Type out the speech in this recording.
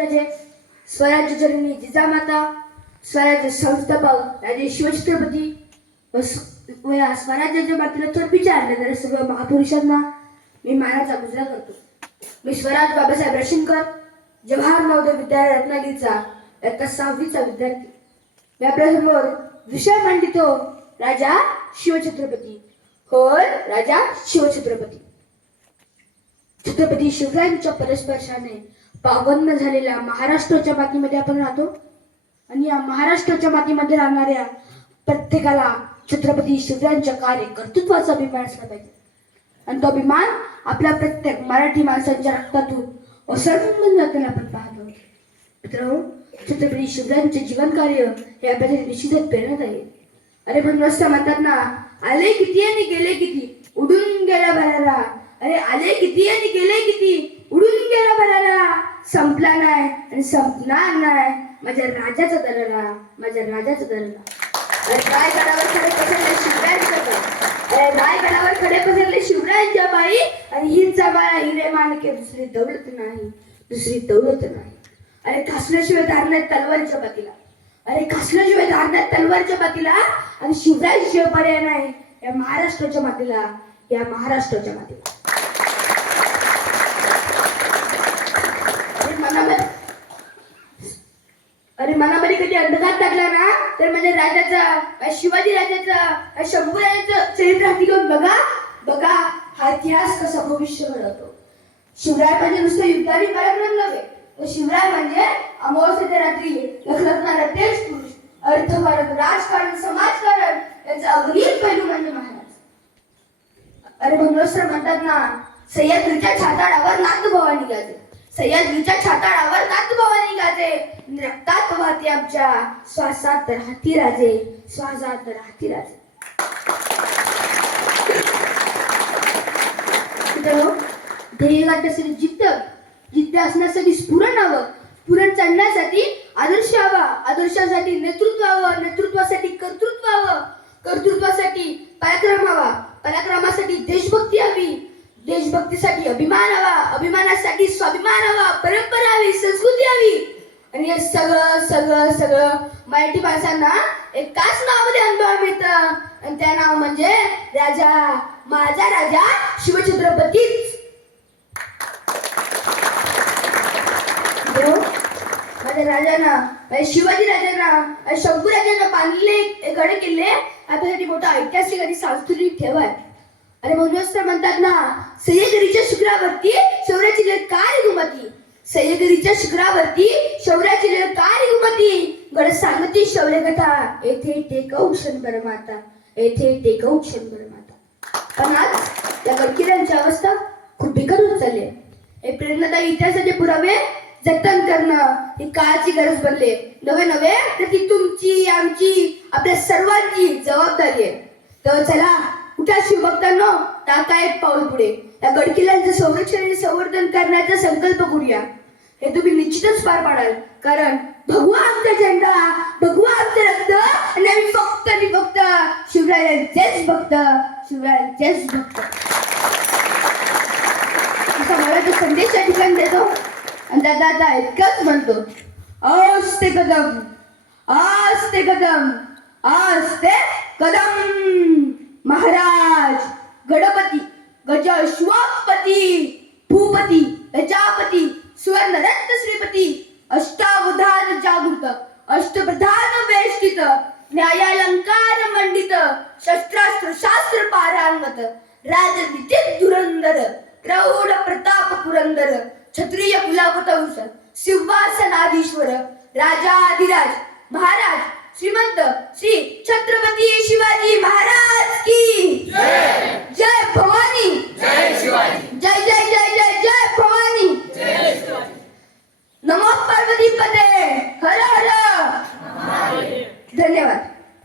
राजे, स्वराज्य जननी जिजामाता, स्वराज्य संस्थापक राजे शिवछत्रपती व या स्वराज्याच्या मातेला थोड विचारले सर्व महापुरुषांना मी मानाचा मुजरा करतो. मी स्वराज बाबासाहेब रशिनकर, जवाहर नवोदय विद्यालय रत्नागिरीचा इयत्ता 6वीचा विद्यार्थी. मी आपल्यासमोर विषय मांडतो राजा शिवछत्रपती. होय, राजा शिवछत्रपती. छत्रपती शिवरायांच्या परस्पर्शाने पावन झालेल्या महाराष्ट्राच्या मातीमध्ये आपण राहतो आणि या महाराष्ट्राच्या मातीमध्ये राहणाऱ्या प्रत्येकाला छत्रपती शिवरायांच्या कार्य कर्तृत्वाचा अभिमान असला पाहिजे. आणि तो अभिमान आपल्या प्रत्येक मराठी माणसांच्या रक्तातून ओसंडून जाताना आपण पाहतो. मित्रांनो, छत्रपती शिवरायांचे जीवन कार्य हे आपल्याला निश्चितच प्रेरणादायी आहे. अरे पण रस्ता म्हणतात ना, आले किती आणि गेले किती, उडून गेला भरारा. अरे आले किती आणि गेले किती, उडून गेला भरारा. संपला नाही आणि संपणार नाही माझ्या राजाचा दरारा, माझ्या राजाचा दरारा. अरे रायगडावर खडे पसरले शिवरायांच्या, अरे रायगडावर खडे पसरले शिवरायांच्या बाई, आणि हीच बाळा हिरे मानके, दुसरी दौलत नाही, दुसरी दौलत नाही. अरे घासल्याशिवाय धारण्यात तलवारीच्या पातीला, अरे घासल्याशिवाय धारण्यात तलवारच्या पातीला, आणि शिवरायांशिवाय पर्याय नाही या महाराष्ट्राच्या मातीला, या महाराष्ट्राच्या मातीला. अरे मनामध्ये कधी अंधकार टाकला ना, तर म्हणजे राजाचा, शिवाजी राजाचा, शंभू राजाचं चरित्र हाती घेऊन बघा बघा हा इतिहास कसा भविष्य घडवतो. शिवराय म्हणजे नुसतं युद्धावी पराक्रम नव्हे, तर शिवराय म्हणजे अमावस्येच्या रात्री लखलखणारा तेज पुरुष, अर्थकारण, राजकारण, समाजकारण याचा अग्नीत पैलू म्हणजे महाराज. अरे भंगोस्त्र म्हणतात ना, सह्याद्रीच्या छाताडावर नाथभवानी गाजे, सह्याद्रीच्या छाताडावर नाथभवानी गाजे, रक्तात वाहते आमच्या, श्वासात राहती राजे, श्वासात राहती राजे. ध्येय गाठण्यासाठी जिद्द असण्यासाठी स्फुरण हवं, स्फुरण चढण्यासाठी आदर्श हवा, आदर्शासाठी नेतृत्व हवं, नेतृत्वासाठी कर्तृत्व हवं, कर्तृत्वासाठी पराक्रम हवा, पराक्रमासाठी देशभक्ती हवी, देशभक्तीसाठी अभिमान हवा, अभिमानासाठी स्वाभिमान हवा, परंपरा हवी, संस्कृती हवी. आणि हे सगळं सगळं सगळं मराठी माणसांना एकाच नावामध्ये अनुभव मिळतं, आणि त्या नाव म्हणजे राजा, माझा राजा शिवछत्रपतीच. माझ्या राजांना, माझ्या शिवाजी राजांना, शंभू राजांना बांधलेले गड किल्ले आपल्यासाठी मोठा ऐतिहासिक आणि सांस्कृतिक ठेवा आहे. अरे म्हणूनच म्हणतात ना, सह्याद्रीच्या शिखरावरती शौर्याची लहर काय घुमती, सह्याद्रीच्या शिखरावरती शौर्याची लहर काय घुमती, गड सांगती शौर्य कथा, येथे टेकवू क्षणभर माता, येथे टेकवू क्षणभर माता. पण आज या गडकिल्ल्यांची अवस्था खूप बिकट होत चालली आहे. हे प्रेरणादायी इतिहासाचे पुरावे जतन करणं ही काळाची गरज बनली. नवे नवे तर ती तुमची, आमची, आपल्या सर्वांची जबाबदारी आहे. तर चला उठा शिवभक्तांनो, टाका एक पाऊल पुढे, या गडकिल्ल्यांचं संरक्षण आणि संवर्धन करण्याचा संकल्प करूया. हे तुम्ही निश्चितच पार पाडाल, कारण भगवा आमचा झेंडा, भगवा आमचं रक्त, आणि आम्ही फक्त आणि फक्त शिवरायांचेच भक्त, शिवरायांचेच भक्त. मला तो संदेश या ठिकाणी देतो आणि दादा आता इतकंच म्हणतो, आस्ते कदम, आस्ते कदम, आस्ते कदम. महाराज, गणपती, गजाश्वपती, भूपती, प्रजापती, सुवर्णरत्न श्रीपती, अष्टावधान जागृत, अष्टप्रधान वेष्टित, न्यायालंकार मंडित, शस्त्रास्त्र शास्त्र पारांगत, राजनीतीत धुरंधर, प्रौढ प्रताप पुरंदर, क्षत्रिय कुलावतंस, सिंहासनाधीश्वर, राजाधिराज, महाराज श्रीमंत श्री छत्रपती शिवाजी महाराज की जय. जय भवानी, जय शिवाजी.